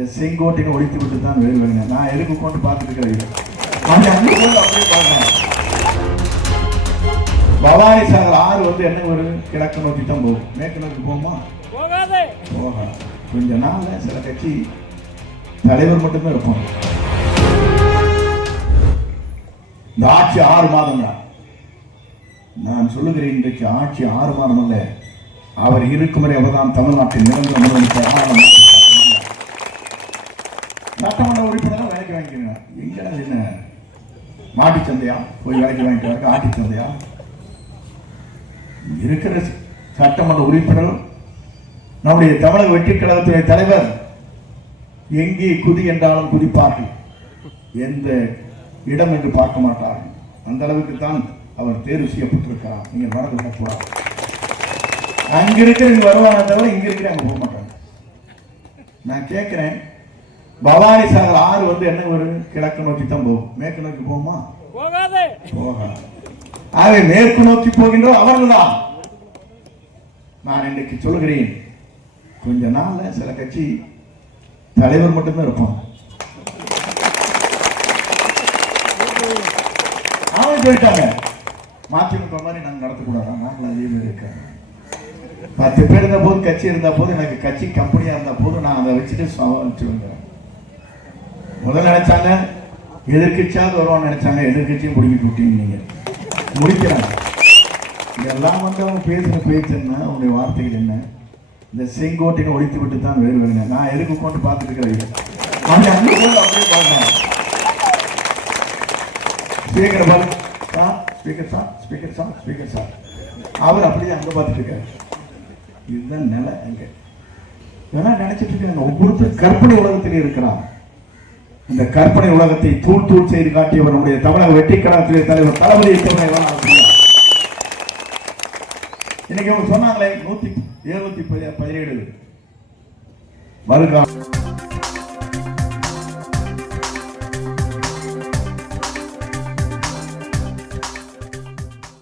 இந்த செங்கோட்டையை ஒழித்து விட்டு தான் வேறுவாங்க. நான் எதுக்கு கொண்டு பார்த்துட்டு இருக்கிறேன். அப்படியே பார்க்கிறேன். பவானி சாகர் ஆறு வந்து என்ன ஒரு கிழக்கு நோக்கி தான் போகும். மேற்கு நோக்கி போகுமா? போகாது. கொஞ்ச நாள்ல சில கட்சி தலைவர் மட்டுமே இருப்போம். இந்த ஆட்சி 6 மாதம் தான். நான் சொல்லுகிறேன், இன்றைக்கு ஆட்சி 6 மாதம் அல்ல. அவர் இருக்கும் வரை அவர்தான் தமிழ்நாட்டின் நிரந்தர முதலமைச்சர். சட்டமன்ற உறுப்பினர் வேலைக்கு வாங்கிக்கிறீங்க. எங்கடா என்ன மாட்டு சந்தையா? போய் வேலைக்கு வாங்கிக்கிறாங்க. ஆட்டி சந்தையா? இருக்கிற சட்டமன்ற உறுப்பினர் நம்முடைய தமிழக வெற்றி கழகத்துடைய தலைவர் எங்கே குதி என்றாலும் குதிப்பார்கள். எந்த இடம் என்று பார்க்க மாட்டார்கள். அந்த அளவுக்கு தான் அவர் தேர்வு செய்யப்பட்டிருக்கிறார். நீங்க மறந்து விடக்கூடாது. அங்க இருக்கிறவங்க வருவாங்க தவிர இங்க இருக்கிற அங்க போக மாட்டாங்க. நான் கேட்கிறேன், பவானி சாகர் ஆறு வந்து என்ன ஒரு கிழக்கு நோக்கி தான் போகும். மேற்கு நோக்கி போகுமா? போகாது. ஆகவே மேற்கு நோக்கி போகின்ற அவர்கள் தான். நான் இன்றைக்கு சொல்கிறேன், கொஞ்ச நாள்ல சில கட்சி தலைவர் மட்டும்தான் இருப்பான். அவங்க போயிட்டாங்க. மதிமுக மாதிரி நாங்க நடத்தக்கூடாதா? நாங்கள் அதே மாதிரி இருக்காங்க. 10 பேர் இருந்த போது கட்சி இருந்த போது, எனக்கு கட்சி கம்பெனியா இருந்த போது நான் அதை வச்சுட்டு வச்சுருந்தேன். முதல்ல நினைச்சாங்க எதிர்கட்சியாவது வருவான்னு நினைச்சாங்க. எதிர்கட்சியும் முடிக்கிட்டு விட்டீங்க. நீங்க முடிக்கிறாங்க. இதெல்லாம் வந்து அவங்க பேசுற பேச்சு என்ன, அவங்களுடைய வார்த்தைகள் என்ன? இந்த செங்கோட்டையை ஒழித்து விட்டு தான் வேறுவாங்க. நான் எதுக்கு கொண்டு பார்த்துட்டு இருக்கிறேன். அப்படியே பார்க்கிறேன். ஸ்பீக்கர் பாரு sir, speaker sir, speaker sir, speaker sir. அவர் அப்படியே அங்க பார்த்துட்டு இருக்காரு. இதுதான் நிலை. அங்க இதெல்லாம் நினைச்சிட்டு இருக்காங்க. ஒவ்வொருத்தரும் கற்பனை உலகத்திலே இருக்கிறார். இந்த கற்பனை உலகத்தை தூள் தூள் செய்து காட்டியவர் நம்முடைய தமிழக வெற்றி கழகத்திலே தலைவர் தளபதி. இன்னைக்கு அவங்க சொன்னாங்களே 117 வருகாலம்